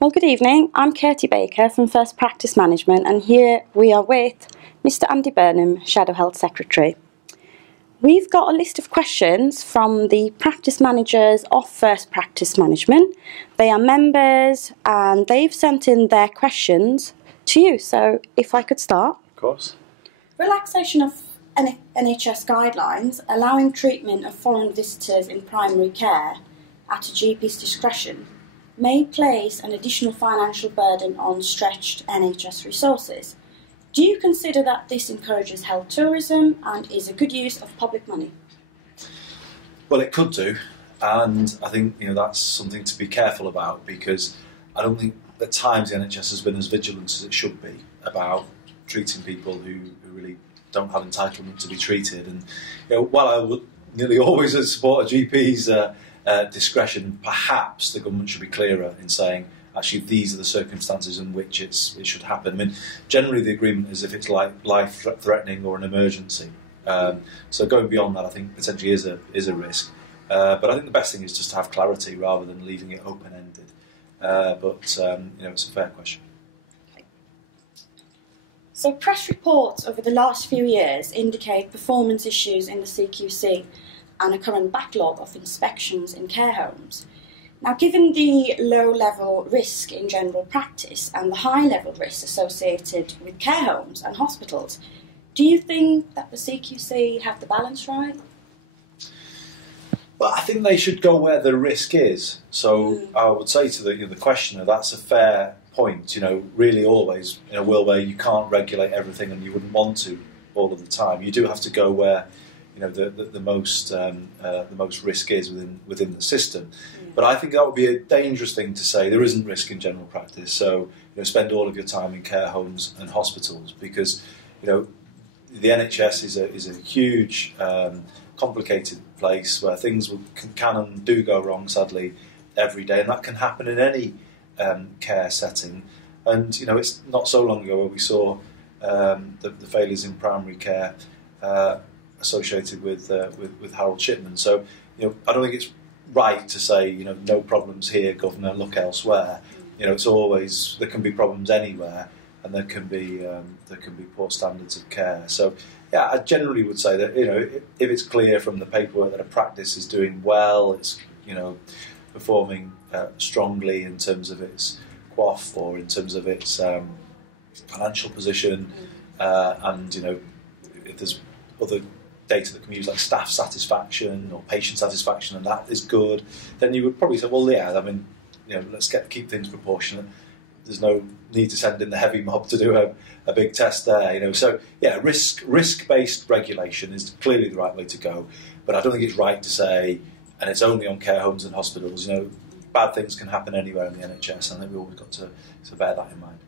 Well, good evening. I'm Keerti Baker from First Practice Management, and here we are with Mr. Andy Burnham, Shadow Health Secretary. We've got a list of questions from the practice managers of First Practice Management. They are members and they've sent in their questions to you. So if I could start. Of course. Relaxation of NHS guidelines allowing treatment of foreign visitors in primary care at a GP's discretion may place an additional financial burden on stretched NHS resources. Do you consider that this encourages health tourism and is a good use of public money? Well, it could do, and I think that's something to be careful about, because I don't think at times the NHS has been as vigilant as it should be about treating people who really don't have entitlement to be treated. And while I would nearly always support a GP's discretion, perhaps the government should be clearer in saying, actually, these are the circumstances in which it should happen. I mean, generally the agreement is if it's like life-threatening or an emergency. So going beyond that, I think potentially is a risk. But I think the best thing is just to have clarity rather than leaving it open-ended. But it's a fair question. So press reports over the last few years indicate performance issues in the CQC and a current backlog of inspections in care homes. Now, given the low-level risk in general practice and the high-level risk associated with care homes and hospitals, do you think that the CQC have the balance right? Well, I think they should go where the risk is. So I would say to the questioner, that's a fair point. Really always in a world where you can't regulate everything and you wouldn't want to all of the time, you do have to go where the most risk is within the system. But I think that would be a dangerous thing to say. There isn't risk in general practice, so spend all of your time in care homes and hospitals, because the NHS is a huge, complicated place where things can and do go wrong, sadly, every day, and that can happen in any care setting. And it's not so long ago where we saw the failures in primary care associated with Harold Shipman. So I don't think it's right to say no problems here, Governor, look elsewhere. It's always, there can be problems anywhere, and there can be poor standards of care. So yeah, I generally would say that if it's clear from the paperwork that a practice is doing well, it's performing strongly in terms of its QOF or in terms of its financial position, and if there's other data that can be used like staff satisfaction or patient satisfaction, and that is good, then you would probably say, well, yeah, I mean, let's keep things proportionate. There's no need to send in the heavy mob to do a big test there, So yeah, risk-based regulation is clearly the right way to go, but I don't think it's right to say, and it's only on care homes and hospitals. Bad things can happen anywhere in the NHS, and I think we've always got to bear that in mind.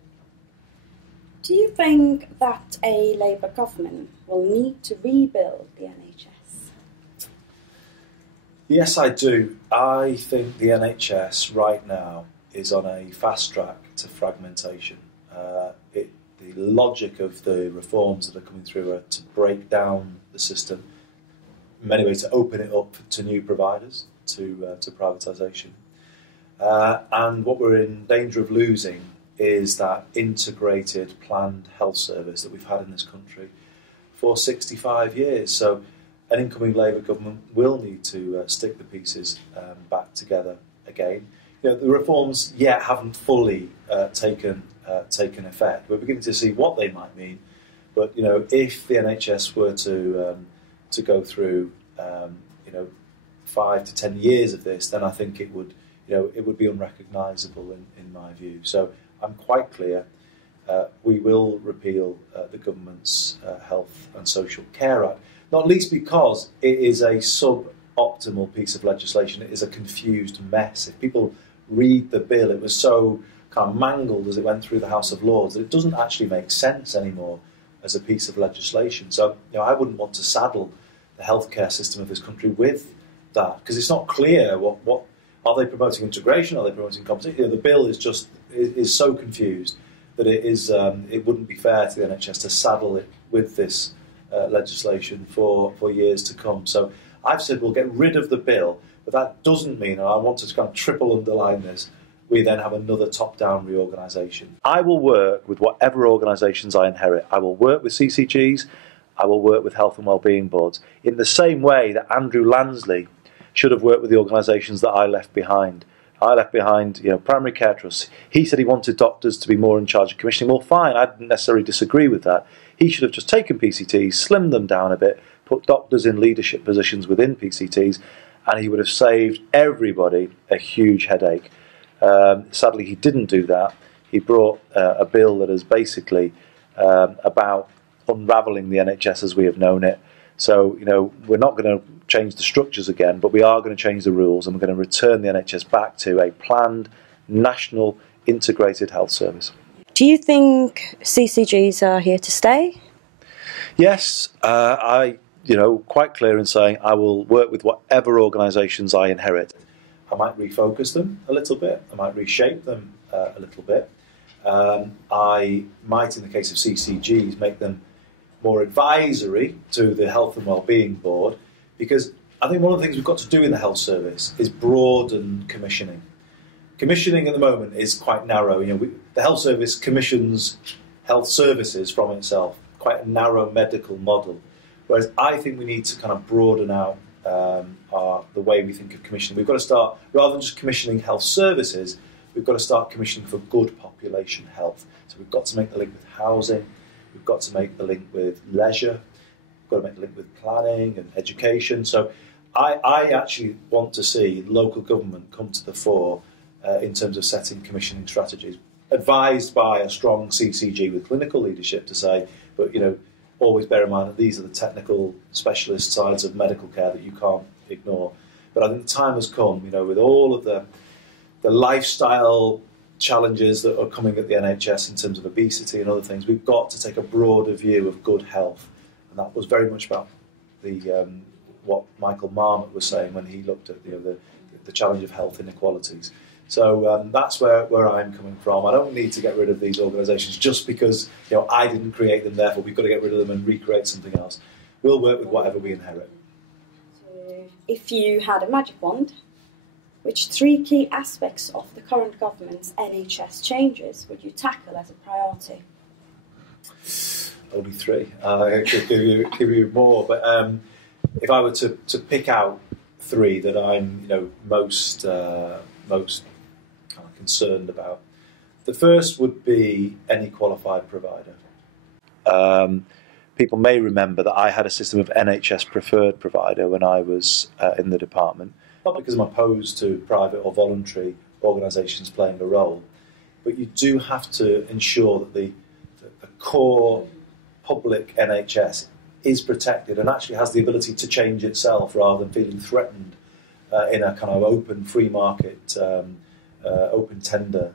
Do you think that a Labour government will need to rebuild the NHS? Yes, I do. I think the NHS right now is on a fast track to fragmentation. The logic of the reforms that are coming through are to break down the system, in many ways to open it up to new providers, to privatisation. And what we're in danger of losing is that integrated planned health service that we've had in this country for 65 years. So an incoming Labour government will need to stick the pieces back together again. The reforms yet haven't fully taken effect. We're beginning to see what they might mean, but if the NHS were to go through 5 to 10 years of this, then I think it would be unrecognisable in my view. So I'm quite clear. We will repeal the government's Health and Social Care Act, not least because it is a suboptimal piece of legislation. It is a confused mess. If people read the bill, it was so kind of mangled as it went through the House of Lords that it doesn't actually make sense anymore as a piece of legislation. So I wouldn't want to saddle the healthcare system of this country with that, because it's not clear what are they promoting integration, are they promoting competition. The bill is so confused that it wouldn't be fair to the NHS to saddle it with this legislation for years to come. So I've said we'll get rid of the bill, but that doesn't mean, and I want to kind of triple underline this, we then have another top-down reorganisation. I will work with whatever organisations I inherit. I will work with CCGs, I will work with health and wellbeing boards, in the same way that Andrew Lansley should have worked with the organisations that I left behind. I left behind, primary care trusts. He said he wanted doctors to be more in charge of commissioning. Well, fine, I didn't necessarily disagree with that. He should have just taken PCTs, slimmed them down a bit, put doctors in leadership positions within PCTs, and he would have saved everybody a huge headache. Sadly, he didn't do that. He brought a bill that is basically about unravelling the NHS as we have known it. So, we're not going to change the structures again, but we are going to change the rules, and we're going to return the NHS back to a planned, national, integrated health service. Do you think CCGs are here to stay? Yes, I quite clear in saying I will work with whatever organisations I inherit. I might refocus them a little bit, I might reshape them a little bit. I might, in the case of CCGs, make them more advisory to the Health and Wellbeing Board, because I think one of the things we've got to do in the health service is broaden commissioning. Commissioning at the moment is quite narrow. The health service commissions health services from itself, quite a narrow medical model. Whereas I think we need to kind of broaden out the way we think of commissioning. We've got to start, rather than just commissioning health services, we've got to start commissioning for good population health. So we've got to make the link with housing, we've got to make the link with leisure, we've got to make the link with planning and education. So I actually want to see local government come to the fore in terms of setting commissioning strategies, advised by a strong CCG with clinical leadership to say, but always bear in mind that these are the technical specialist sides of medical care that you can't ignore. But I think the time has come, with all of the lifestyle challenges that are coming at the NHS in terms of obesity and other things, we've got to take a broader view of good health. And that was very much about what Michael Marmot was saying when he looked at the challenge of health inequalities. So that's where I'm coming from. I don't need to get rid of these organisations just because I didn't create them, therefore we've got to get rid of them and recreate something else. We'll work with whatever we inherit. So if you had a magic wand, which 3 key aspects of the current government's NHS changes would you tackle as a priority? Only 3. I could give you more, but if I were to pick out 3 that I'm most kind of concerned about, the first would be any qualified provider. People may remember that I had a system of NHS preferred provider when I was in the department. Not because I'm opposed to private or voluntary organisations playing a role, but you do have to ensure that the core public NHS is protected and actually has the ability to change itself rather than feeling threatened in a kind of open free market, open tender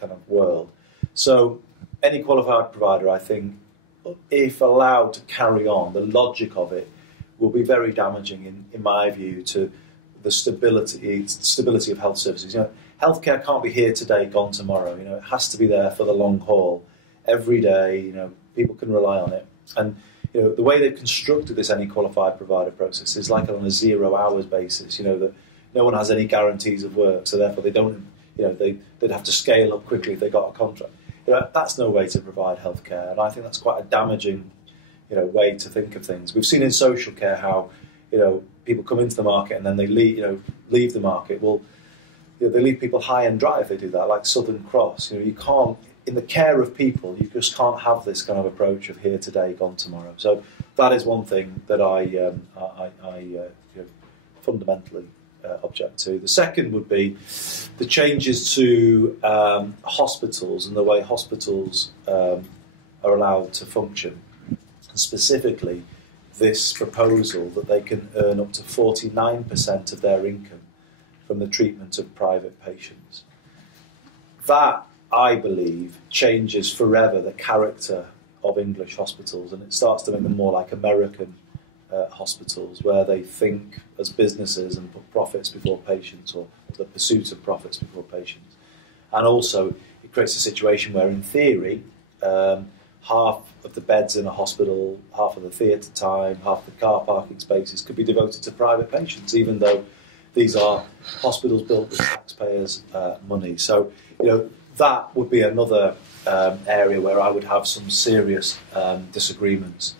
kind of world. So any qualified provider, I think, if allowed to carry on, the logic of it will be very damaging, in my view, to the stability of health services. Healthcare can't be here today, gone tomorrow. It has to be there for the long haul. Every day, people can rely on it. And the way they've constructed this any qualified provider process is like on a 0 hours basis. That no one has any guarantees of work, so therefore they don't. They'd have to scale up quickly if they got a contract. That's no way to provide healthcare, and I think that's quite a damaging, way to think of things. We've seen in social care how, people come into the market and then they leave the market. Well, they leave people high and dry if they do that, like Southern Cross. You can't, in the care of people, you just can't have this kind of approach of here today, gone tomorrow. So that is one thing that I fundamentally object to. The second would be the changes to hospitals and the way hospitals are allowed to function. And specifically, this proposal that they can earn up to 49% of their income from the treatment of private patients. That, I believe, changes forever the character of English hospitals, and it starts to make them more like American hospitals, where they think as businesses and put profits before patients, or the pursuit of profits before patients. And also, it creates a situation where, in theory, half of the beds in a hospital, half of the theatre time, half the car parking spaces could be devoted to private patients, even though these are hospitals built with taxpayers' money. So, that would be another area where I would have some serious disagreements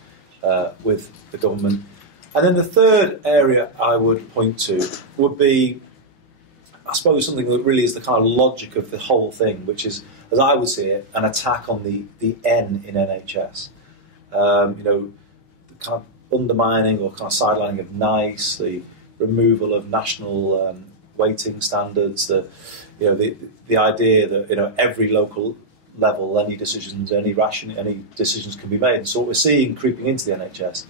with the government. And then the third area I would point to would be, I suppose, something that really is the kind of logic of the whole thing, which is, as I would see it, an attack on the N in NHS. The kind of undermining or kind of sidelining of NICE, the removal of national weighting standards, the idea that every local level, any decisions can be made. So what we're seeing creeping into the NHS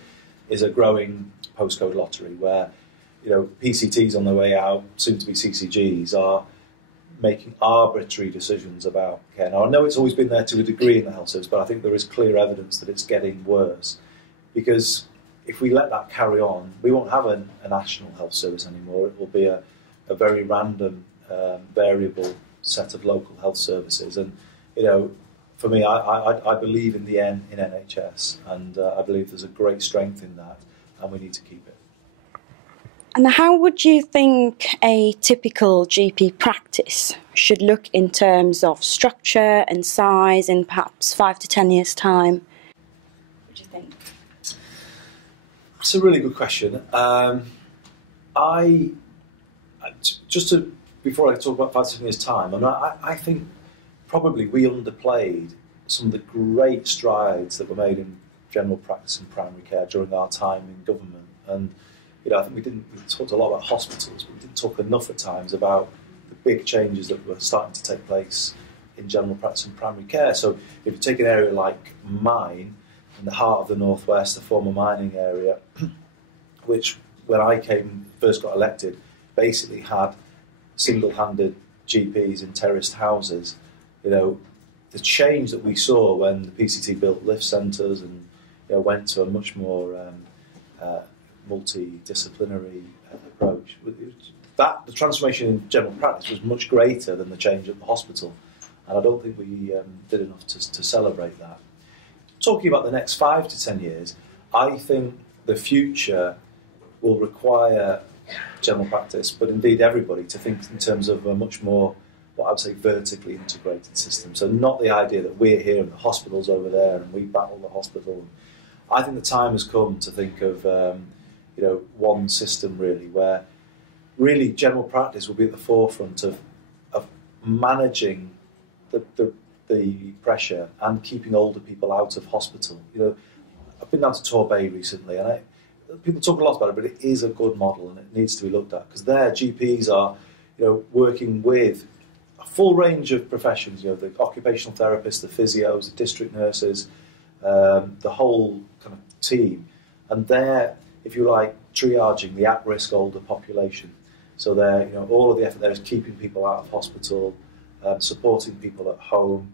is a growing postcode lottery where PCTs on their way out, soon to be CCGs, are making arbitrary decisions about care. Now I know it's always been there to a degree in the health service, but I think there is clear evidence that it's getting worse, because if we let that carry on, we won't have a national health service anymore. It will be a very random, variable set of local health services. And for me, I believe in the N in NHS, and I believe there's a great strength in that, and we need to keep it. And how would you think a typical GP practice should look in terms of structure and size in perhaps 5 to 10 years' time? What do you think? That's a really good question. Before I talk about 5 to 10 years' time, I think probably we underplayed some of the great strides that were made in general practice and primary care during our time in government. And I think we talked a lot about hospitals, but we didn't talk enough at times about the big changes that were starting to take place in general practice and primary care. So if you take an area like mine, in the heart of the northwest, the former mining area, which when I first got elected, basically had single-handed GPs in terraced houses. The change that we saw when the PCT built lift centres and went to a much more multidisciplinary approach. The transformation in general practice was much greater than the change at the hospital, and I don't think we did enough to celebrate that. Talking about the next 5 to 10 years, I think the future will require general practice, but indeed everybody, to think in terms of a much more, what I would say, vertically integrated system. So not the idea that we're here and the hospital's over there and we battle the hospital. I think the time has come to think of one system really, where really general practice will be at the forefront of managing the pressure and keeping older people out of hospital. I've been down to Torbay recently, and people talk a lot about it, but it is a good model and it needs to be looked at, because there GPs are working with a full range of professions, the occupational therapists, the physios, the district nurses, the whole kind of team, and they're, if you like, triaging the at-risk older population. So they're, all of the effort there is keeping people out of hospital, supporting people at home.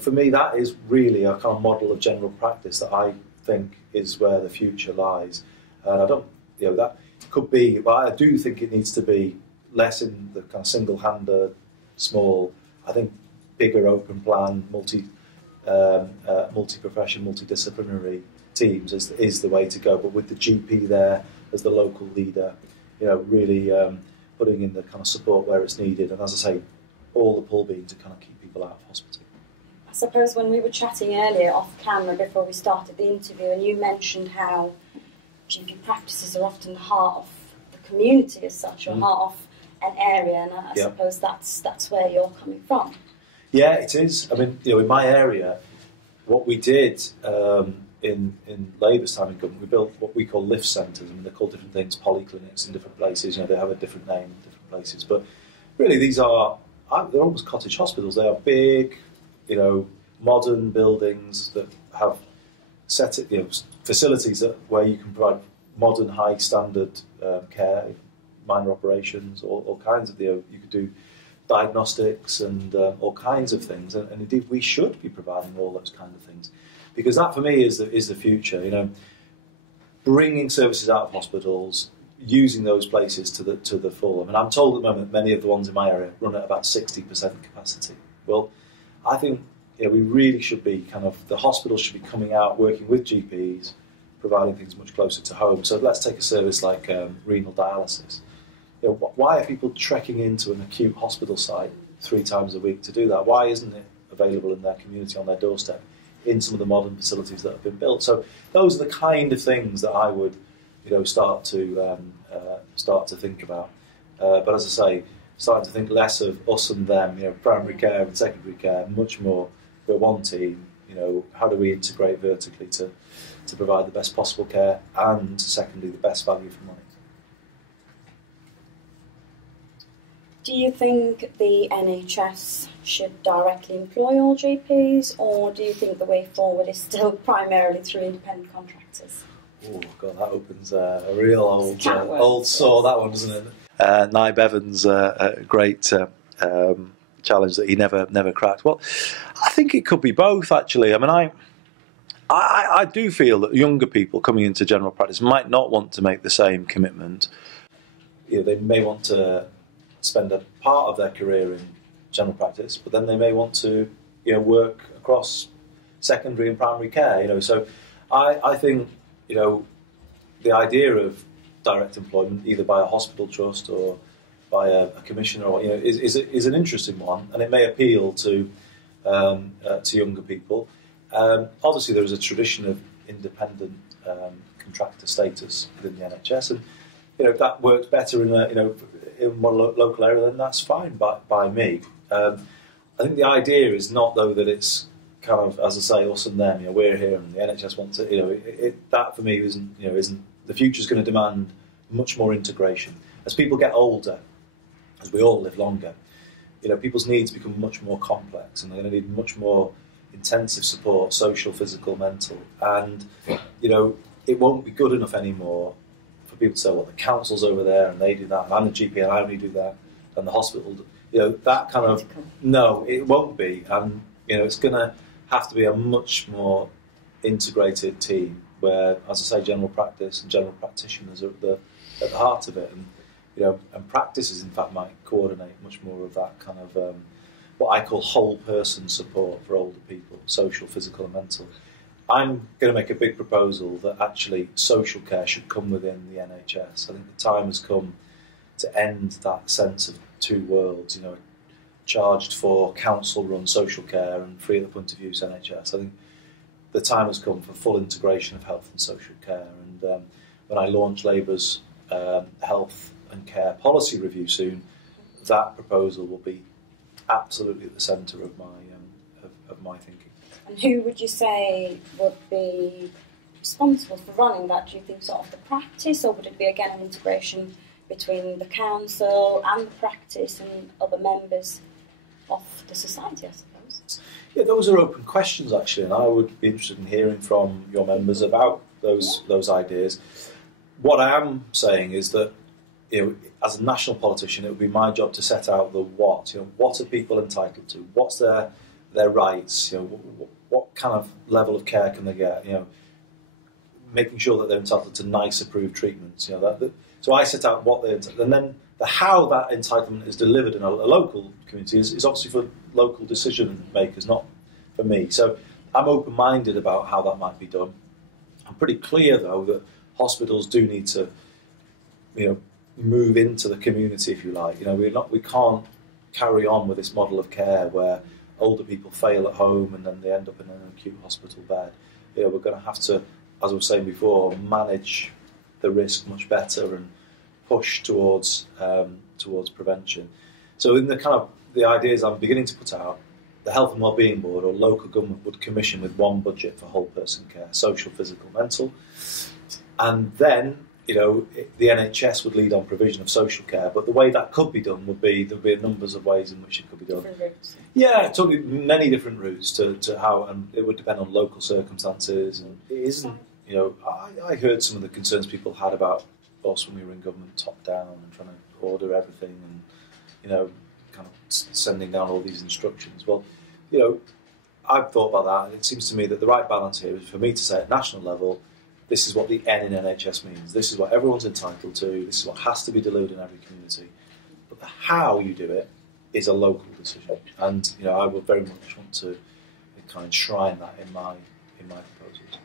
For me, that is really a kind of model of general practice that I think is where the future lies. And I don't, that could be, but I do think it needs to be less in the kind of single-handed, small. I think bigger open plan, multi-profession, multidisciplinary teams is the way to go. But with the GP there as the local leader, really putting in the kind of support where it's needed. And as I say, all the pull being to kind of keep people out of hospital. I suppose when we were chatting earlier off camera before we started the interview, and you mentioned how GP practices are often the heart of the community as such, or heart of an area, and I suppose that's where you're coming from. Yeah, it is. I mean, in my area, what we did in Labour's time in government, we built what we call lift centres. I mean, they're called different things, Polyclinics in different places. They have a different name in different places. But really, they're almost cottage hospitals. They are big, modern buildings that have facilities where you can provide modern, high standard care, minor operations, all kinds of you could do diagnostics and all kinds of things, and indeed we should be providing all those kind of things, because that for me is the future. Bringing services out of hospitals, using those places to the full. I mean, I'm told at the moment many of the ones in my area run at about 60% capacity. Well, I think we really should be the hospitals should be coming out, working with GPs, providing things much closer to home. So let's take a service like renal dialysis. You know, why are people trekking into an acute hospital site 3 times a week to do that? Why isn't it available in their community on their doorstep in some of the modern facilities that have been built? So those are the kind of things that I would, you know, start to think about. But as I say, starting to think less of us and them, you know, primary care and secondary care, much more we're one team. You know, how do we integrate vertically to provide the best possible care and, secondly, the best value for money? Do you think the NHS should directly employ all GPs, or do you think the way forward is still primarily through independent contractors? Oh God, that opens a real old sore, that one, doesn't it? Nib Evans, a great challenge that he never cracked. Well, I think it could be both, actually. I mean, I do feel that younger people coming into general practice might not want to make the same commitment. You know, they may want to spend a part of their career in general practice, but then they may want to, you know, work across secondary and primary care. You know, so I think, you know, the idea of direct employment, either by a hospital trust or by a commissioner, or, you know, is an interesting one, and it may appeal to younger people. Obviously, there is a tradition of independent contractor status within the NHS, and, you know, if that works better in a, you know, in one local area, then that's fine by me. I think the idea is not, though, that it's kind of, as I say, us and them. You know, we're here and the NHS wants to. You know, that for me isn't the future's going to demand much more integration as people get older, as we all live longer. You know, people's needs become much more complex, and they're going to need much more intensive support, social, physical, mental, and, you know, it won't be good enough anymore for people to say, well, the council's over there and they do that, and I'm the GP and I only do that, and the hospital, you know, that kind of, no, it won't be. And, you know, it's going to have to be a much more integrated team where, as I say, general practice and general practitioners are at the heart of it. And, you know, and practices, in fact, might coordinate much more of that kind of what I call whole person support for older people, social, physical and mental. I'm going to make a big proposal that actually social care should come within the NHS. I think the time has come to end that sense of two worlds, you know, charged for council-run social care and free at the point of use NHS. I think the time has come for full integration of health and social care. And when I launch Labour's health and care policy review soon, that proposal will be absolutely at the centre of my thinking. And who would you say would be responsible for running that? Do you think sort of the practice, or would it be again an integration between the council and the practice and other members of the society, I suppose? Yeah, those are open questions, actually, and I would be interested in hearing from your members about those ideas. What I am saying is that, you know, as a national politician, it would be my job to set out the what. You know, what are people entitled to? What's their rights? You know, what kind of level of care can they get? You know, making sure that they're entitled to NICE approved treatments. You know, so I set out what they're entitled, and then the how that entitlement is delivered in a local community is obviously for local decision makers, not for me. So I'm open-minded about how that might be done. I'm pretty clear, though, that hospitals do need to, you know, move into the community, if you like. You know, we can't carry on with this model of care where older people fail at home and then they end up in an acute hospital bed. You know, we're going to have to, as I was saying before, manage the risk much better and push towards prevention. So in the ideas I'm beginning to put out, the Health and Wellbeing Board or local government would commission with one budget for whole person care, social, physical, mental, and then, you know, the NHS would lead on provision of social care, but the way that could be done would be, there'd be numbers of ways in which it could be done. Different routes. Yeah, totally, many different routes to how, and it would depend on local circumstances. And it isn't, you know, I heard some of the concerns people had about us when we were in government, top down and trying to order everything and, you know, kind of sending down all these instructions. Well, you know, I've thought about that, and it seems to me that the right balance here is for me to say at national level, this is what the N in NHS means. This is what everyone's entitled to. This is what has to be delivered in every community. But the how you do it is a local decision. And, you know, I would very much want to kind of enshrine that in my proposals.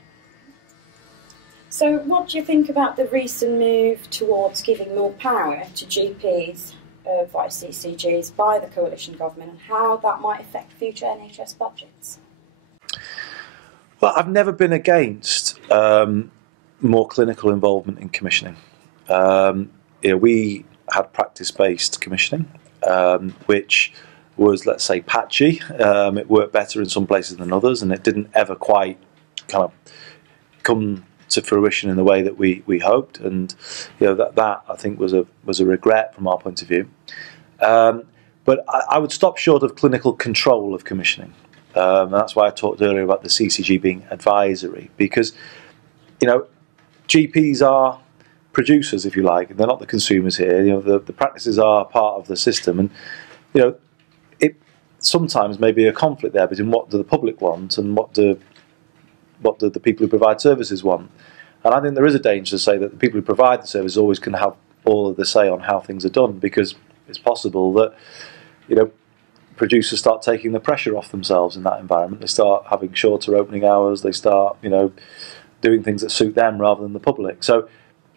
So what do you think about the recent move towards giving more power to GPs via CCGs by the coalition government, and how that might affect future NHS budgets? Well, I've never been against more clinical involvement in commissioning. We had practice-based commissioning, which was, let's say, patchy. It worked better in some places than others, and it didn't ever quite kind of come to fruition in the way that we hoped. And that I think was a regret from our point of view. But I would stop short of clinical control of commissioning. And that's why I talked earlier about the CCG being advisory, because GPs are producers, if you like. They're not the consumers here. The practices are part of the system, and it sometimes may be a conflict there between what do the public want and what do the people who provide services want. And I think there is a danger to say that the people who provide the service always can have all of the say on how things are done, because it's possible that producers start taking the pressure off themselves in that environment. They start having shorter opening hours. They start doing things that suit them rather than the public. So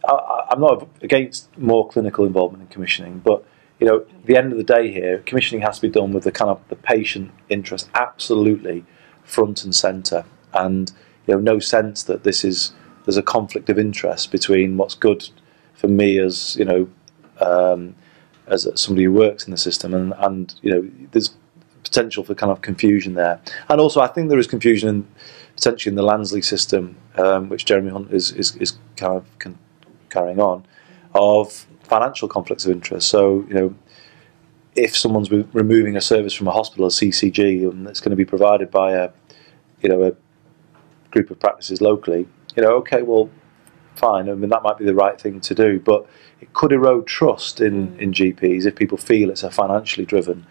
I'm not against more clinical involvement in commissioning, but at the end of the day here, commissioning has to be done with the kind of the patient interest absolutely front and centre, and no sense that there's a conflict of interest between what's good for me as as somebody who works in the system, and there's potential for kind of confusion there. And also I think there is confusion potentially in the Lansley system, which Jeremy Hunt is kind of carrying on, of financial conflicts of interest. So if someone's removing a service from a hospital, a CCG, and it's going to be provided by a group of practices locally, okay, well, fine. I mean, that might be the right thing to do, but it could erode trust in GPs if people feel it's a financially driven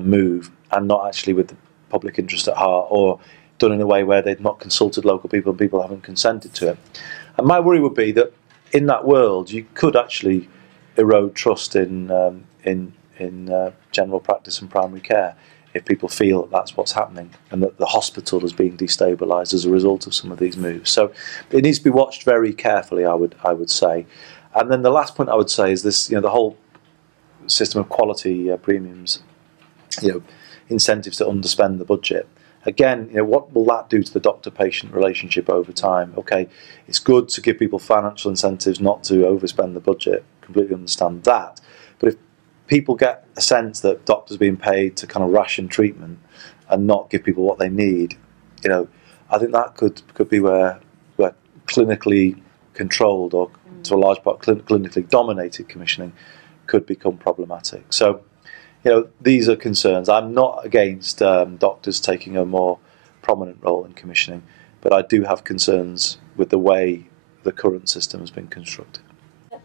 move and not actually with the public interest at heart, or done in a way where they've not consulted local people and people haven't consented to it. And my worry would be that in that world you could actually erode trust in general practice and primary care if people feel that that's what's happening and that the hospital is being destabilised as a result of some of these moves. So it needs to be watched very carefully, I would say. And then the last point I would say is this: the whole system of quality premiums, incentives to underspend the budget. Again, what will that do to the doctor-patient relationship over time? Okay, it's good to give people financial incentives not to overspend the budget. Completely understand that. But if people get a sense that doctors are being paid to kind of ration treatment and not give people what they need, I think that could be where clinically controlled, or to a large part clinically dominated commissioning could become problematic. So these are concerns. I'm not against doctors taking a more prominent role in commissioning, but I do have concerns with the way the current system has been constructed.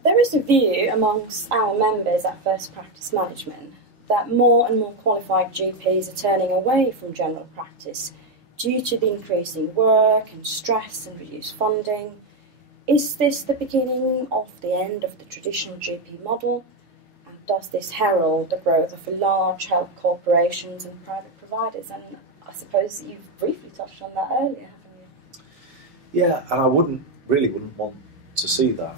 There is a view amongst our members at First Practice Management that more and more qualified GPs are turning away from general practice due to the increasing work and stress and reduced funding. Is this the beginning of the end of the traditional GP model? And does this herald the growth of large health corporations and private providers? And I suppose you've briefly touched on that earlier, haven't you? Yeah, and I wouldn't want to see that.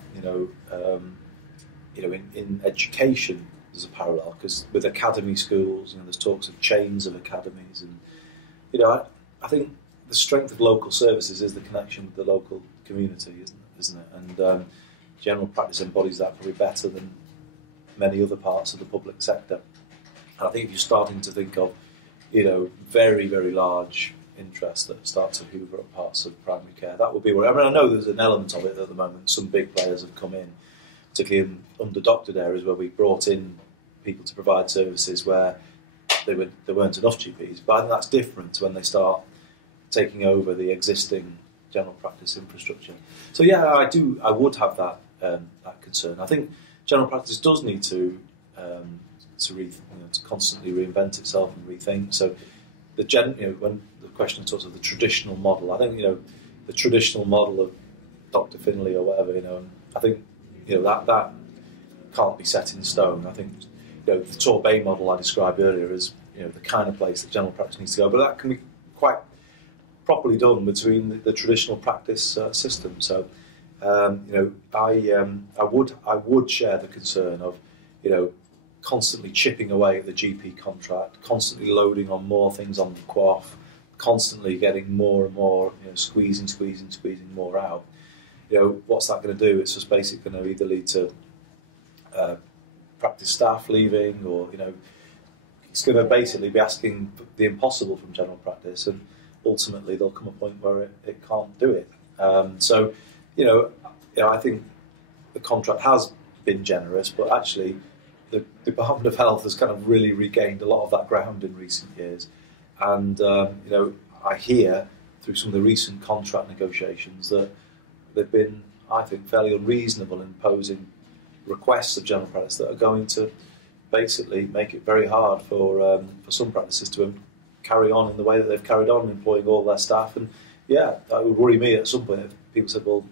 In education there's a parallel, because with academy schools, there's talks of chains of academies, and I think the strength of local services is the connection with the local community, isn't it? And general practice embodies that probably better than many other parts of the public sector. And I think if you're starting to think of very, very large interests that start to hoover up parts of primary care, that would be where, I know there's an element of it at the moment. Some big players have come in, particularly in under-doctored areas where we brought in people to provide services where there weren't enough GPs. But I think that's different when they start taking over the existing general practice infrastructure. So yeah, I would have that concern. I think general practice does need to constantly reinvent itself and rethink. So when the question talks of the traditional model, I think the traditional model of Dr. Finlay or whatever, I think that can't be set in stone. I think the Torbay model I described earlier is the kind of place that general practice needs to go, but that can be quite properly done between the traditional practice system. So I would share the concern of, constantly chipping away at the GP contract, constantly loading on more things on the QOF, constantly getting more and more, squeezing more out. What's that going to do? It's just basically going to either lead to practice staff leaving, or it's going to basically be asking the impossible from general practice, and ultimately there'll come a point where it can't do it. I think the contract has been generous, but actually the Department of Health has kind of really regained a lot of that ground in recent years. And, I hear through some of the recent contract negotiations that they've been, I think, fairly unreasonable in imposing requests of general practice that are going to basically make it very hard for some practices to carry on in the way that they've carried on, employing all their staff. And yeah, that would worry me at some point if people said, well,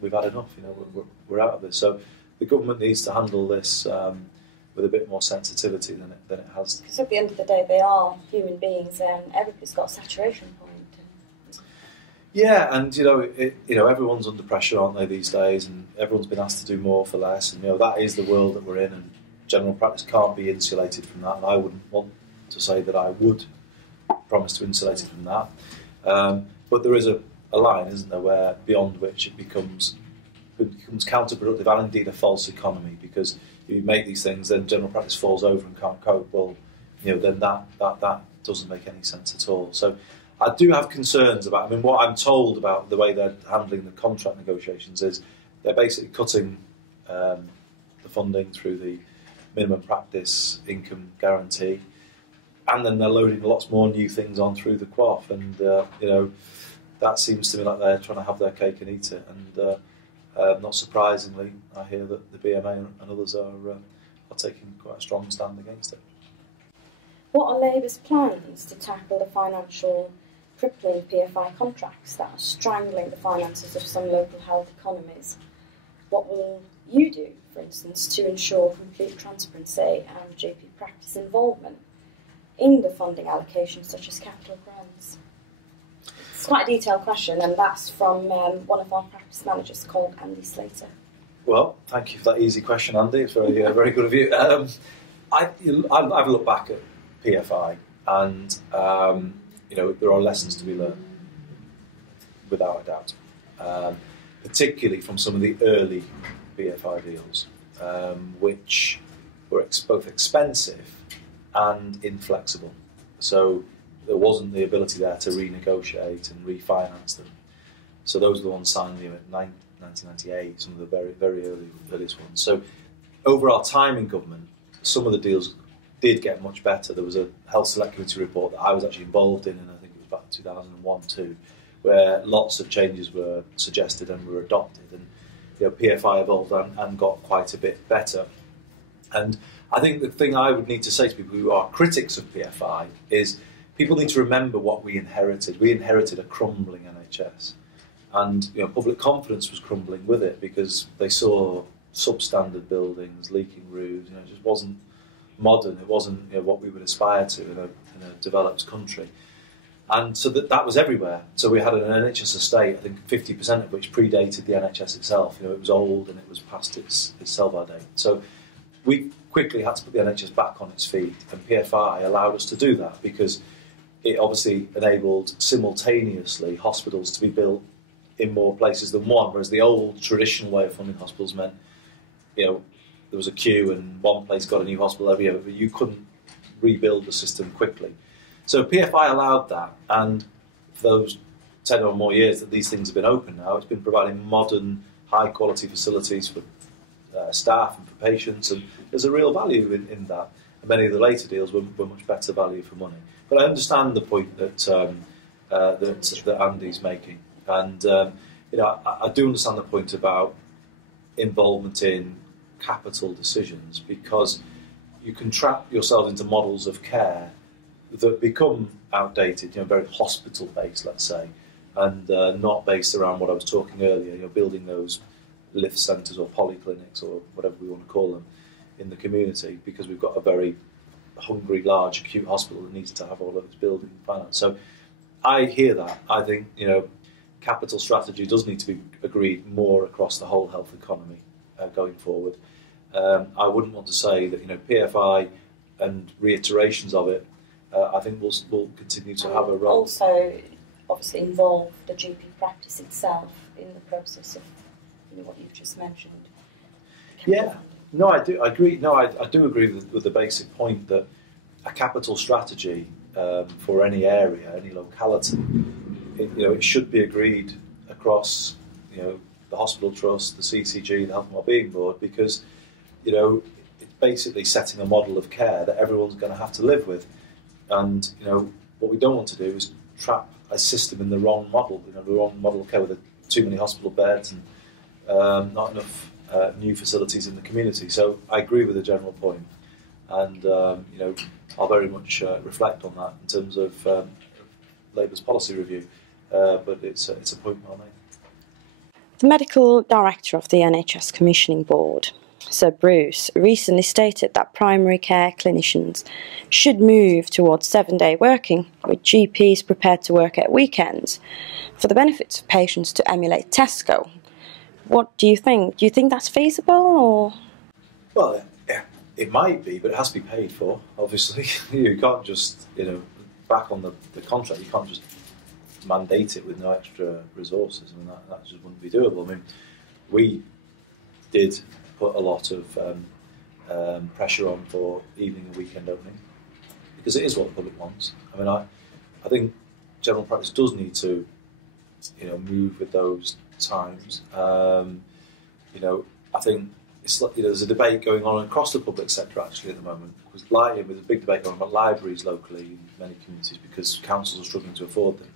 we've had enough, we're out of this. So the government needs to handle this with a bit more sensitivity than it has. Because at the end of the day, they are human beings, and everybody's got a saturation point. Yeah, and everyone's under pressure, aren't they, these days? And everyone's been asked to do more for less, and that is the world that we're in. And general practice can't be insulated from that. And I wouldn't want to say that I would promise to insulate it from that. But there is a line, isn't there, where beyond which it becomes counterproductive and indeed a false economy, because if you make these things, then general practice falls over and can't cope. Well, then that doesn't make any sense at all. So I do have concerns about. What I'm told about the way they're handling the contract negotiations is they're basically cutting the funding through the minimum practice income guarantee, and then they're loading lots more new things on through the QOF, and that seems to me like they're trying to have their cake and eat it. And not surprisingly, I hear that the BMA and others are taking quite a strong stand against it. What are Labour's plans to tackle the financial crippling PFI contracts that are strangling the finances of some local health economies? What will you do, for instance, to ensure complete transparency and GP practice involvement in the funding allocations, such as capital grants? It's quite a detailed question, and that's from one of our practice managers called Andy Slater. Well, thank you for that easy question, Andy. It's very, very good of you. I've looked back at PFI, and there are lessons to be learned, without a doubt, particularly from some of the early PFI deals, which were both expensive and inflexible. So there wasn't the ability there to renegotiate and refinance them. So those are the ones signed in 1998, some of the very, very earliest ones. So over our time in government, some of the deals did get much better. There was a Health Select Committee report that I was actually involved in, and I think it was back in 2001 too, where lots of changes were suggested and were adopted, and PFI evolved and got quite a bit better. And I think the thing I would need to say to people who are critics of PFI is people need to remember what we inherited. We inherited a crumbling NHS, and public confidence was crumbling with it, because they saw substandard buildings, leaking roofs. It just wasn't modern. It wasn't what we would aspire to in a developed country. And so that was everywhere. So we had an NHS estate, I think 50% of which predated the NHS itself. It was old and it was past its sell-by date. So we quickly had to put the NHS back on its feet, and PFI allowed us to do that, because it obviously enabled simultaneously hospitals to be built in more places than one, whereas the old traditional way of funding hospitals meant there was a queue and one place got a new hospital every year, but you couldn't rebuild the system quickly. So PFI allowed that, and for those 10 or more years that these things have been open now, it's been providing modern, high-quality facilities for staff and for patients, and there's a real value in that. And many of the later deals were much better value for money. But I understand the point that Andy's making, and I do understand the point about involvement in capital decisions, because you can trap yourself into models of care that become outdated, very hospital-based, let's say, and not based around what I was talking earlier, building those lift centres or polyclinics or whatever we want to call them in the community, because we've got a very hungry, large acute hospital that needs to have all of its building finance. So I hear that. I think, capital strategy does need to be agreed more across the whole health economy going forward. I wouldn't want to say that PFI and reiterations of it. I think we'll continue to have a role. Also, obviously, involve the GP practice itself in the process of what you've just mentioned. Yeah, no, I do agree. No, I do agree with the basic point that a capital strategy for any area, any locality, it should be agreed across the hospital trust, the CCG, the Health and Wellbeing Board, because it's basically setting a model of care that everyone's going to have to live with. And what we don't want to do is trap a system in the wrong model, the wrong model of care with too many hospital beds and not enough new facilities in the community. So I agree with the general point, and I'll very much reflect on that in terms of Labour's policy review. But it's a point well made. The medical director of the NHS Commissioning Board, Sir Bruce, recently stated that primary care clinicians should move towards 7-day working, with GPs prepared to work at weekends, for the benefits of patients to emulate Tesco. What do you think? Do you think that's feasible, or? Well, it might be, but it has to be paid for, obviously. You can't just, back on the contract, you can't just mandate it with no extra resources. I mean, that just wouldn't be doable. I mean, we did put a lot of pressure on for evening and weekend opening, because it is what the public wants. I mean, I think general practice does need to, move with those times. I think it's like, there's a debate going on across the public sector actually at the moment, because there's a big debate going on about libraries locally in many communities because councils are struggling to afford them.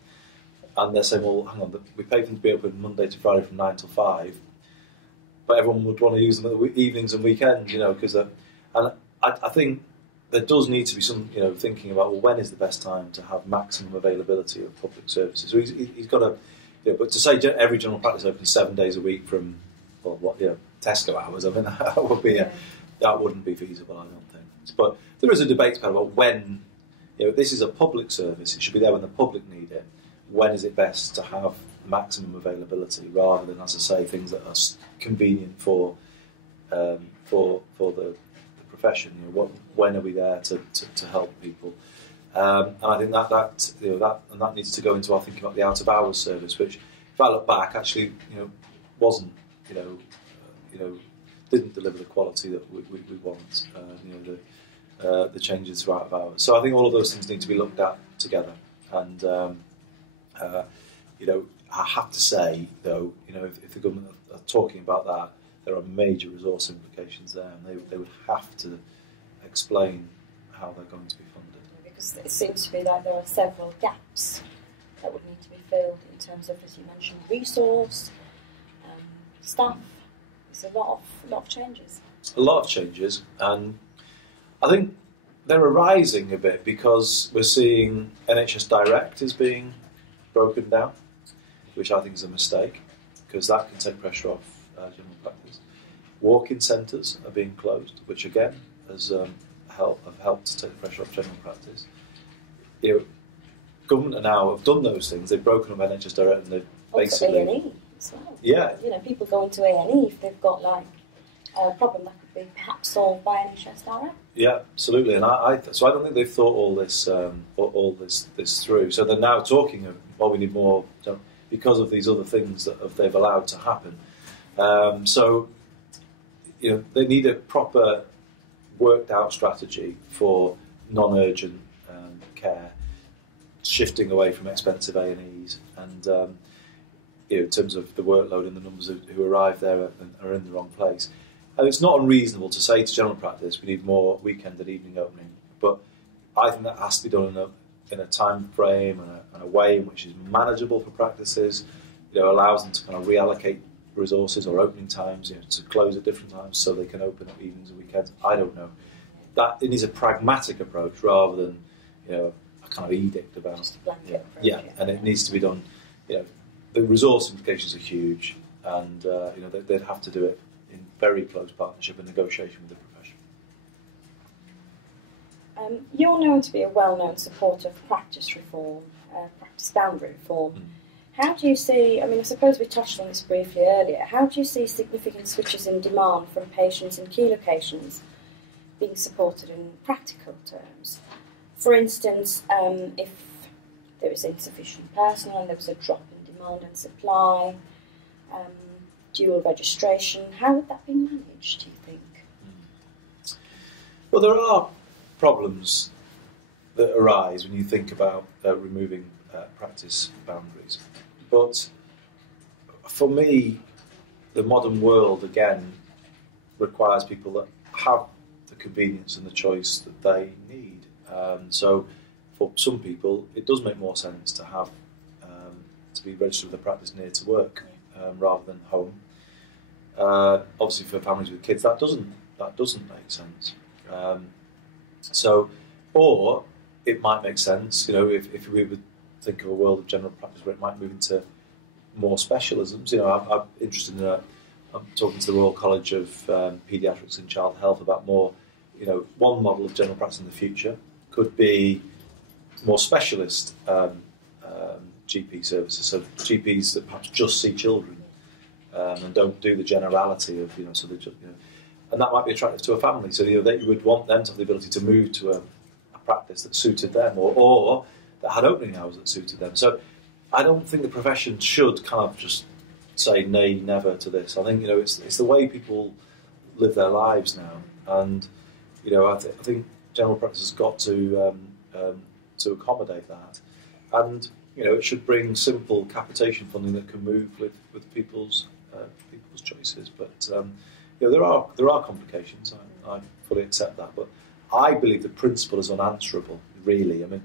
And they're saying, well, hang on, we pay them to be open Monday to Friday from 9 till 5, but everyone would want to use them at the evenings and weekends, because and I think there does need to be some, thinking about, well, when is the best time to have maximum availability of public services? So he's got to, but to say every general practice opens 7 days a week from, Tesco hours, I mean, that wouldn't be feasible, I don't think. But there is a debate about when, this is a public service, it should be there when the public need it. When is it best to have maximum availability, rather than, as I say, things that are convenient for the profession? When are we there to help people? And I think that needs to go into our thinking about the out of hours service, which, if I look back, actually wasn't didn't deliver the quality that we want. The changes throughout of hours. So I think all of those things need to be looked at together. And I have to say, though, if the government are talking about that, there are major resource implications there, and they would have to explain how they're going to be funded. Because it seems to be that there are several gaps that would need to be filled in terms of, as you mentioned, resource, staff. There's a lot of changes. A lot of changes, and I think they're arising a bit because we're seeing NHS Direct is being broken down, which I think is a mistake, because that can take pressure off general practice. Walk-in centres are being closed, which again has helped to take the pressure off general practice. Government have done those things. They've broken up NHS Direct, and they've basically A&E as well. Yeah. People go into A&E if they've got a problem that could be perhaps solved by NHS Direct. Yeah, absolutely. And so I don't think they've thought all this through. So they're now talking of, we need more because of these other things that they've allowed to happen. So they need a proper worked out strategy for non-urgent care, shifting away from expensive A&Es, and in terms of the workload and the numbers who arrive there and are in the wrong place. And it's not unreasonable to say to general practice we need more weekend and evening opening, but I think that has to be done in a time frame and a way in which is manageable for practices. Allows them to kind of reallocate resources or opening times, to close at different times so they can open at evenings and weekends. I don't know. That it needs a pragmatic approach rather than a kind of edict about. Just a blanket approach. Yeah, and it needs to be done. The resource implications are huge, and they'd have to do it in very close partnership and negotiation with the profession. You're known to be a well-known supporter of practice reform, practice boundary reform. How do you see, I mean, I suppose we touched on this briefly earlier, how do you see significant switches in demand from patients in key locations being supported in practical terms? For instance, if there is insufficient personnel and there was a drop in demand and supply, dual registration, how would that be managed, do you think? Well, there are problems that arise when you think about removing practice boundaries. But for me, the modern world, again, requires people that have the convenience and the choice that they need. So for some people, it does make more sense to have to be registered with a practice near to work rather than home. Obviously, for families with kids, that doesn't make sense. Or it might make sense, if we would think of a world of general practice where it might move into more specialisms. I'm interested in I'm talking to the Royal College of Paediatrics and Child Health about more, one model of general practice in the future could be more specialist GP services, so GPs that perhaps just see children and don't do the generality of, so they just, and that might be attractive to a family. So, they would want them to have the ability to move to a practice that suited them or that had opening hours that suited them. So I don't think the profession should kind of just say nay, never to this. I think, it's the way people live their lives now. And, I think general practice has got to accommodate that. And, it should bring simple capitation funding that can move with people's choices. But, there are complications. I fully accept that. But I believe the principle is unanswerable, really. I mean,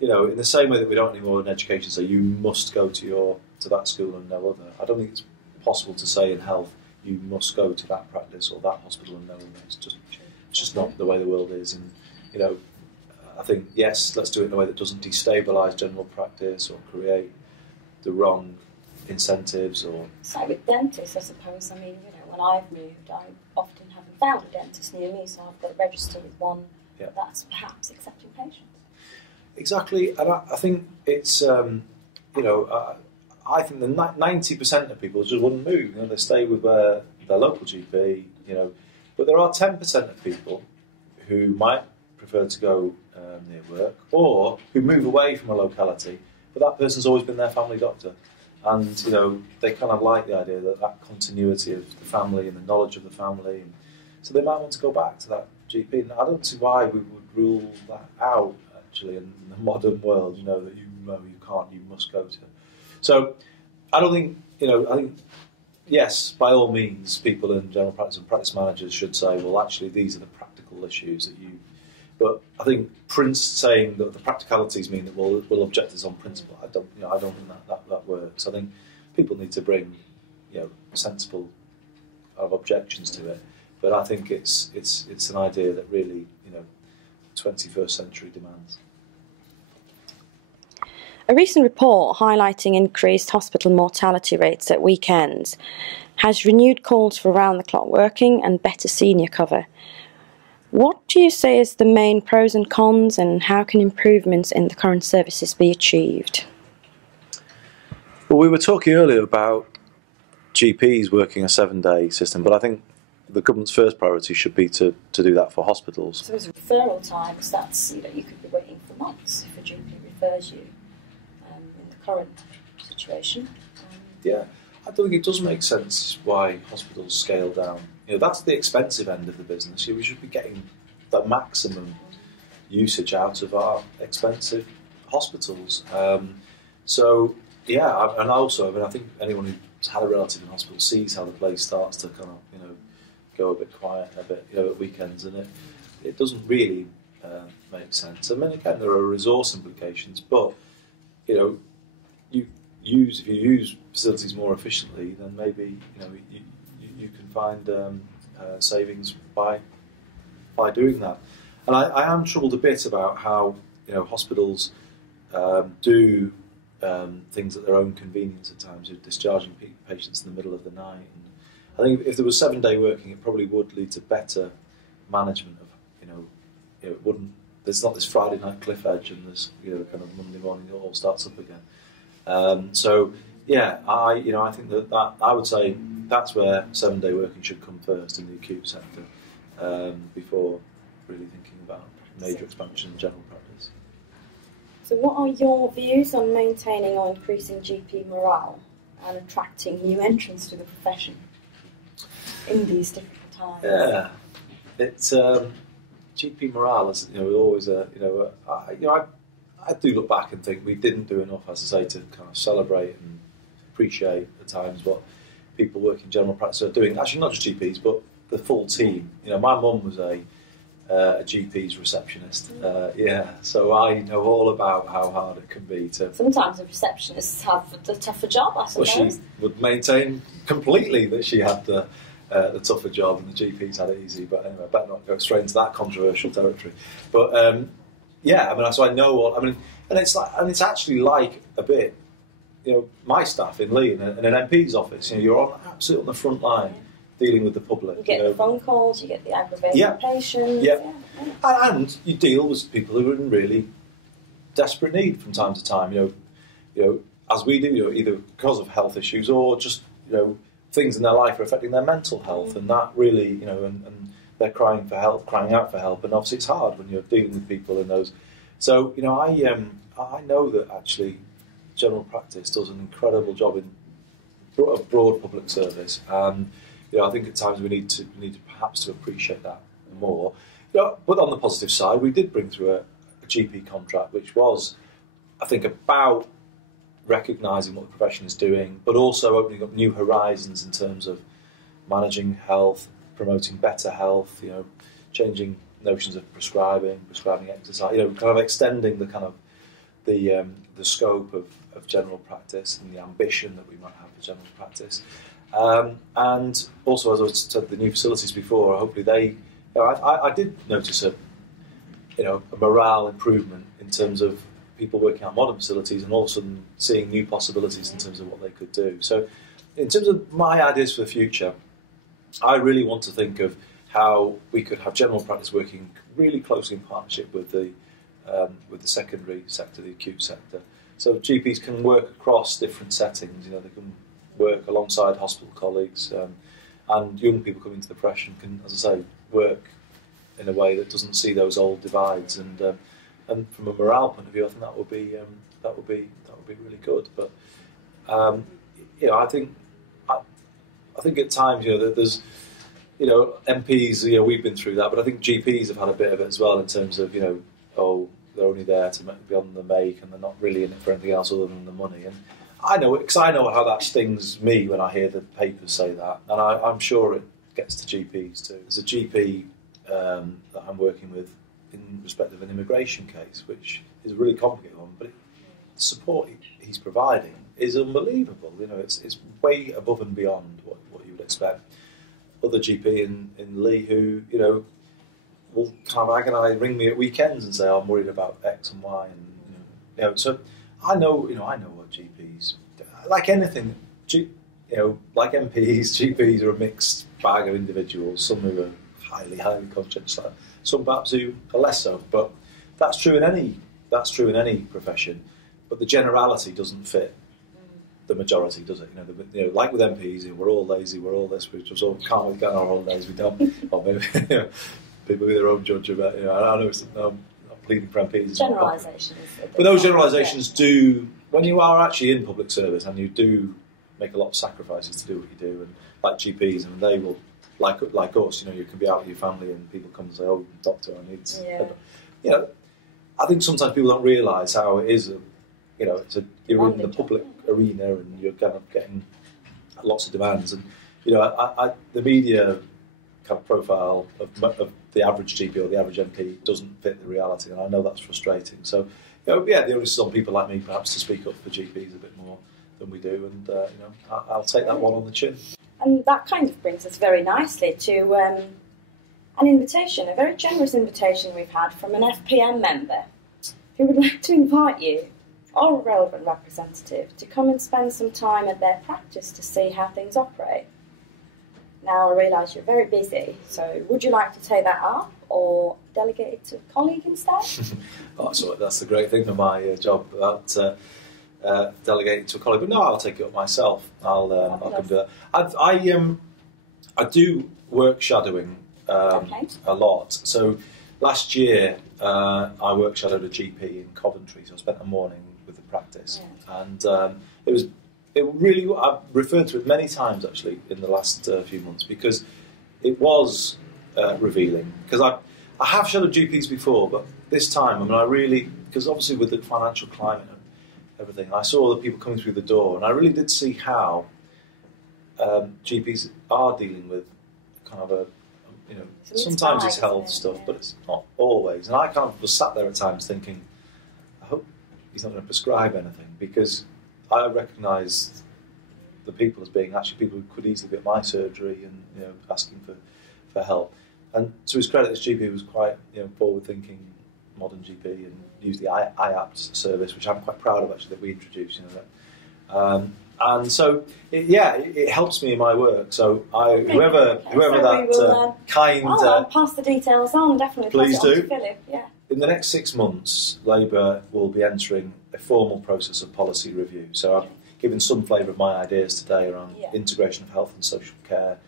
in the same way that we don't anymore in education say you must go to that school and no other, I don't think it's possible to say in health you must go to that practice or that hospital and no other. It's just not the way the world is. And, I think, yes, let's do it in a way that doesn't destabilise general practice or create the wrong incentives. Or it's like with dentists, I suppose. I mean, when I've moved, I often haven't found a dentist near me, so I've got to register with one that's perhaps accepting patients. Exactly, and I think it's, I think that 90% of people just wouldn't move. They stay with their local GP, But there are 10% of people who might prefer to go near work or who move away from a locality, but that person's always been their family doctor. And, they kind of like the idea that continuity of the family and the knowledge of the family. And so they might want to go back to that GP. And I don't see why we would rule that out, actually, in the modern world, that you can't, you must go to. So I don't think, I think, yes, by all means, people in general practice and practice managers should say, well, actually, these are the practical issues that you... But I think saying that the practicalities mean that we'll object to this on principle, I don't think that works. I think people need to bring, sensible objections to it. But I think it's an idea that really, 21st century demands. A recent report highlighting increased hospital mortality rates at weekends has renewed calls for round-the-clock working and better senior cover. What do you say is the main pros and cons, and how can improvements in the current services be achieved? Well, we were talking earlier about GPs working a 7-day system, but I think the government's first priority should be to do that for hospitals. So as referral times, that's, you could be waiting for months if a GP refers you in the current situation. Yeah, I don't think it does make sense why hospitals scale down. That's the expensive end of the business. We should be getting the maximum usage out of our expensive hospitals. And also, I think anyone who's had a relative in hospital sees how the place starts to kind of, go a bit quiet a bit, at weekends, and it doesn't really make sense. I mean, again, there are resource implications, but if you use facilities more efficiently, then maybe you can find savings by doing that. And I am troubled a bit about how hospitals do things at their own convenience at times, discharging patients in the middle of the night. And I think if there was 7-day working, it probably would lead to better management of it wouldn't. There's not this Friday night cliff edge and this kind of Monday morning it all starts up again. So yeah, I think that I would say that's where 7-day working should come first in the acute sector, before really thinking about major expansion in general practice. So what are your views on maintaining or increasing GP morale and attracting new entrants to the profession in these difficult times? Yeah, it's GP morale is always I do look back and think we didn't do enough, as I say, to kind of celebrate and appreciate at times what people working in general practice are doing. Actually, not just GPs, but the full team. My mum was a GP's receptionist. So I know all about how hard it can be to. Sometimes the receptionists have the tougher job, I suppose. Well, she would maintain completely that she had the tougher job, and the GPs had it easy. But anyway, I better not go straight into that controversial territory. But so I know and it's actually like a bit. My staff in Lee and an MP's office. You're absolutely on the front line. Dealing with the public. You get the phone calls, you get the aggravated patients. Yeah. And you deal with people who are in really desperate need from time to time, as we do, either because of health issues or just, things in their life are affecting their mental health, and that really, and they're crying out for help, and obviously it's hard when you're dealing with people in those. So, I know that actually general practice does an incredible job in broad public service, and I think at times we need to perhaps to appreciate that more. But on the positive side, we did bring through a GP contract, which was, I think, about recognising what the profession is doing, but also opening up new horizons in terms of managing health, promoting better health, changing notions of prescribing exercise, kind of extending the kind of the scope of general practice and the ambition that we might have for general practice. And also, as I said, the new facilities before, hopefully they, I did notice a morale improvement in terms of people working out modern facilities and all of a sudden seeing new possibilities in terms of what they could do. So in terms of my ideas for the future, I really want to think of how we could have general practice working really closely in partnership with the secondary sector, the acute sector. So GPs can work across different settings, they can work alongside hospital colleagues, and young people coming into the profession can, as I say, work in a way that doesn't see those old divides. And from a morale point of view, I think that would be really good. But I think at times there's MPs, we've been through that, but I think GPs have had a bit of it as well in terms of they're only there to be on the make, and they're not really in it for anything else other than the money. And I know it, because I know how that stings me when I hear the papers say that, and I'm sure it gets to GPs too. There's a GP that I'm working with in respect of an immigration case, which is a really complicated one, but the support he's providing is unbelievable. It's way above and beyond what you would expect. Other GP in Lee who will kind of agonise, ring me at weekends and say, I'm worried about X and Y, and so I know what GPs, like anything, like MPs, GPs are a mixed bag of individuals. Some who are highly conscious, some perhaps who are less so. But that's true in any profession. But the generality doesn't fit the majority, does it? Like with MPs, we're all lazy, we're all this, we just all can't really go on our holidays. We don't. Or maybe people be their own judge about. I know it's not pleading for MPs. Generalisations. But those generalisations do, when you are actually in public service and you do make a lot of sacrifices to do what you do, and like GPs, and they will, like us, you can be out with your family and people come and say, "Oh, doctor, I need." Yeah. I think sometimes people don't realise how it is. You're in the public arena and you're kind of getting lots of demands, and the media kind of profile of the average GP or the average MP doesn't fit the reality, and I know that's frustrating. So, there are some people like me perhaps to speak up for GPs a bit more than we do, and I'll take that one on the chin. And that kind of brings us very nicely to an invitation, a very generous invitation we've had from an FPM member who would like to invite you, or a relevant representative, to come and spend some time at their practice to see how things operate. Now, I realise you're very busy, so would you like to take that up or delegate it to a colleague instead? So that's the great thing of my job. delegate it to a colleague. But no, I'll take it up myself. I'll come do that. I do work shadowing a lot. So last year I work shadowed a GP in Coventry. So I spent a morning with the practice, and it really, I've referred to it many times actually in the last few months, because it was revealing. Because I have shadowed GPs before, but this time, I mean, I really, because obviously with the financial climate and everything, I saw the people coming through the door, and I really did see how GPs are dealing with kind of a, you know, sometimes it's health stuff, but it's not always. And I kind of was sat there at times thinking, I hope he's not going to prescribe anything, because I recognise the people as being actually people who could easily be at my surgery and, you know, asking for help. And to his credit, this GP was quite, you know, forward-thinking, modern GP, and used the IAPT service, which I'm quite proud of actually that we introduced. You know, and so it helps me in my work. So whoever that kind. I'll pass the details on, definitely. Please pass it on do. to Philip, yeah. In the next 6 months, Labour will be entering a formal process of policy review. So I've given some flavour of my ideas today around integration of health and social care,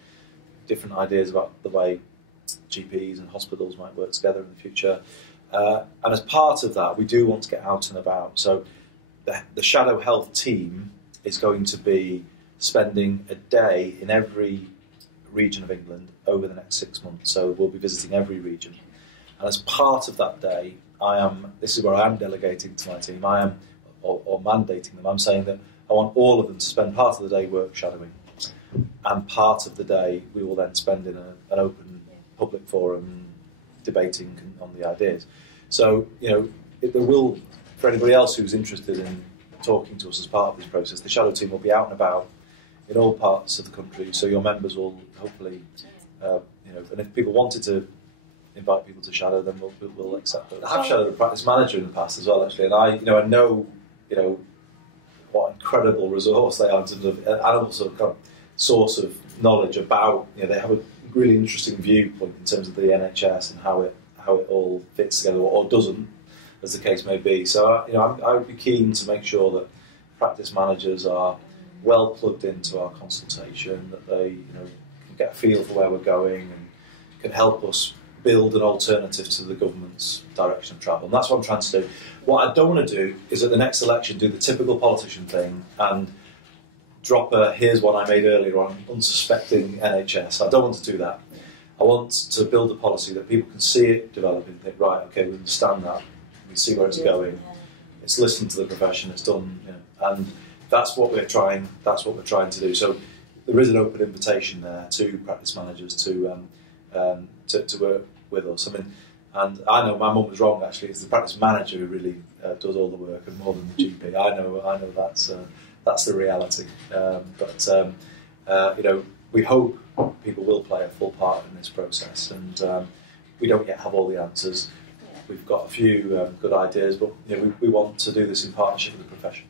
different ideas about the way GPs and hospitals might work together in the future. And as part of that, we do want to get out and about. So the Shadow Health team is going to be spending a day in every region of England over the next 6 months. So we'll be visiting every region. And as part of that day, this is where I am delegating to my team, or mandating them, I'm saying that I want all of them to spend part of the day work shadowing. And part of the day we will then spend in an open public forum debating on the ideas. So, you know, there will, for anybody else who's interested in talking to us as part of this process, the shadow team will be out and about in all parts of the country, so your members will hopefully, you know, and if people wanted to invite people to shadow, then we'll accept it. I have shadowed a practice manager in the past as well, actually, and I know, you know, what incredible resource they are in terms of animal sort of, kind of source of knowledge about, you know, they have a really interesting viewpoint in terms of the NHS and how it all fits together, or doesn't, as the case may be. So, you know, I would be keen to make sure that practice managers are well plugged into our consultation, that they, you know, can get a feel for where we're going and can help us build an alternative to the government's direction of travel. And that's what I'm trying to do. What I don't want to do is at the next election do the typical politician thing and drop a "here's one I made earlier" on unsuspecting NHS. I don't want to do that. I want to build a policy that people can see it developing and think, right, okay, we understand that, we see where it's going, it's listened to the profession, it's done, you know, and that's what we're trying to do. So there is an open invitation there to practice managers to work with us. I mean, and I know my mum was wrong actually. It's the practice manager who really does all the work, and more than the GP. I know that's the reality. You know, we hope people will play a full part in this process, and we don't yet have all the answers. We've got a few good ideas, but you know, we want to do this in partnership with the profession.